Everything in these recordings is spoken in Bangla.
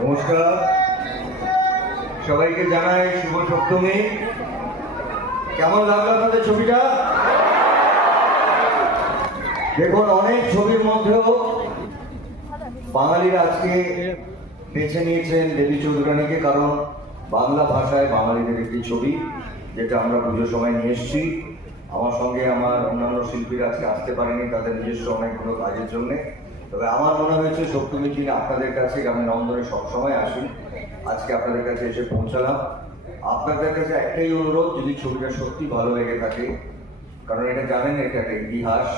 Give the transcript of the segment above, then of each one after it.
নমস্কার, সবাইকে জানাই শুভ সপ্তমী। কেমন লাগলো আপনাদের ছবিটা? দেখুন, অনেক ছবির মধ্যেও বাঙালিরা আজকে বেছে নিয়েছেন দেবী চৌধুরানীকে, কারণ বাংলা ভাষায় বাঙালিদের একটি ছবি যেটা আমরা পুজোর সময় নিয়ে এসেছি। আমার সঙ্গে আমার অন্যান্য শিল্পীরা আজকে আসতে পারেনি তাদের নিজস্ব অনেকগুলো কাজের জন্য। তবে আমার মনে হয়েছে সপ্তমীর দিনে আপনাদের কাছে, আমি নন্দনে সবসময় আসি, আজকে আপনাদের কাছে এসে পৌঁছালাম। আপনাদের কাছে একটাই অনুরোধ, যদি ছবিটা সত্যি ভালো লেগে থাকে, কারণ এটা জানেন এটা একটা ইতিহাস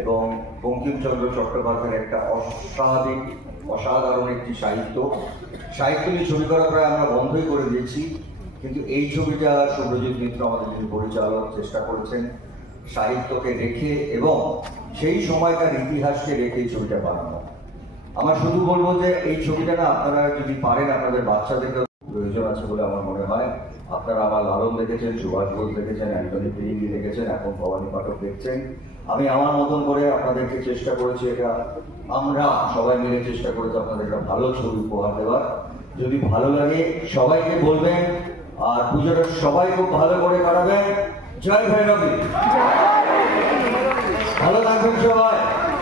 এবং বঙ্কিমচন্দ্র চট্টোপাধ্যায়ের একটা অসাধারণ একটি সাহিত্য নিয়ে ছবি করা প্রায় আমরা বন্ধই করে দিয়েছি, কিন্তু এই ছবিটা শুভ্রজিৎ মিত্র আমাদের যিনি পরিচালক চেষ্টা করেছেন সাহিত্যকে রেখে এবং সেই সময়কার ইতিহাসকে রেখে এই ছবিটা বানানো। আমার শুধু বলবো যে এই ছবিটা না আপনারা যদি পারেন আপনাদের বাচ্চাদেরকে প্রয়োজন আছে বলে আমার মনে হয়। আপনারা আমার লালন দেখেছেন, সুভাষ ঘোষ দেখেছেন, অ্যান্টনি ফিরিঙ্গি দেখেছেন, এখন ভবানী পাঠক দেখছেন। আমি আমার মতন করে আপনাদেরকে চেষ্টা করেছি, এটা আমরা সবাই মিলে চেষ্টা করেছি আপনাদের একটা ভালো ছবি উপহার দেওয়ার। যদি ভালো লাগে সবাইকে বলবেন, আর পুজোটা সবাই খুব ভালো করে কাটাবেন। জয় ভৈরবী, ভালো থাকবেন সবাই।